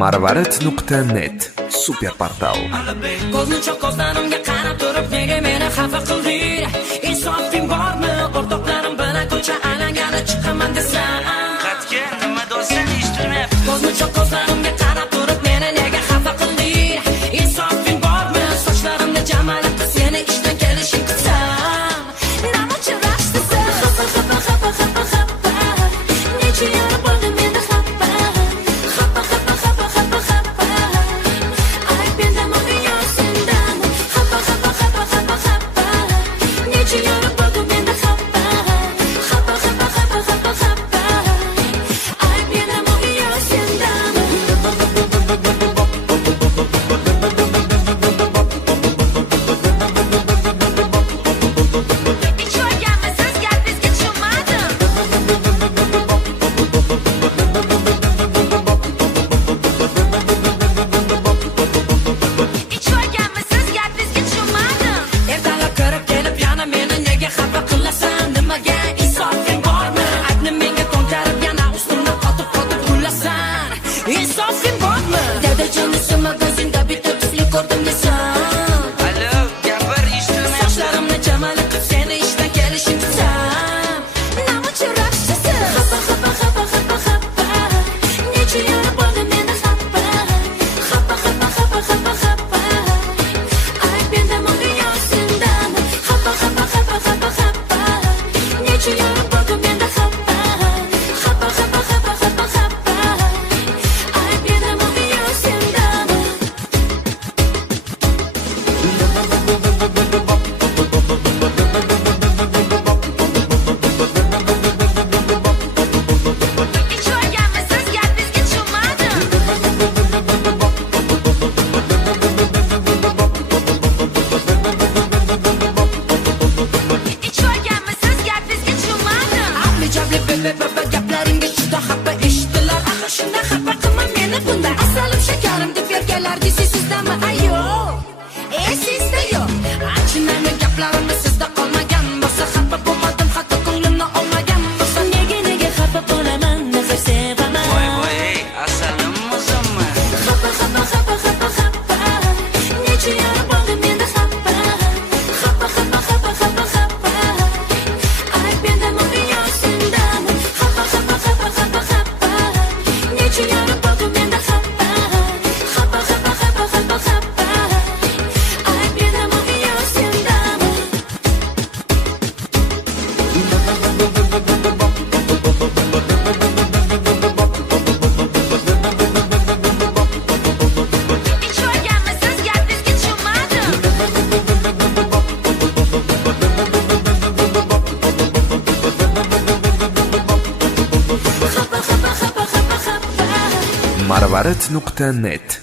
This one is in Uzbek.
marvarid.net super portal. Ko'zni ko'zlarimga qarab turib nega meni xafa qilding? Insofing bormi? O'rtoqlarim bilan ko'cha alangani chiqaman desam, Qatga nima do'stan eshitmayapti. ko'zni ko'zlarimga qarab turib meni nega xafa qilding? Insofing bormi? Sochlarimni jamalib seni ishdan kelishing kutsam, nima chirashdisan? Xafa necha yil bo'ldi menda xafa. Insofing bormi? Dadajon magazinda bitta tufli ko'rdim desam, Alo, gapir eshitmayapti. sochlarimni jamalib qilib seni ishdan kelishing kutsam, nima chirashdisan? Xafa necha yil bo'ldi menda xafa. Ay menda mo'g'iyot sendami? Xafa necha yil bo'ldi menda xafa. Gaplaringga juda xafa eshitdilar, axir shunday xafa qilma meni bunday. Asalim shakarim deb berganlar sizdami ayo? Sizda yo'q. Achinaymi gaplarimni sizda qolmagan bo'lsa, xafa bo'lmadim hatto ko'nglimni olmagan bo'lsa, nega xafa bo'laman, nega sevaman? Voy, asalim o'zimmi? Xafa necha yil bo'ldi menda xafa. Ay menda mo'g'iyot sendami? Necha yil bo'ldi menda xafa. Ay menda mo'g'iyot sendami? marvarid.net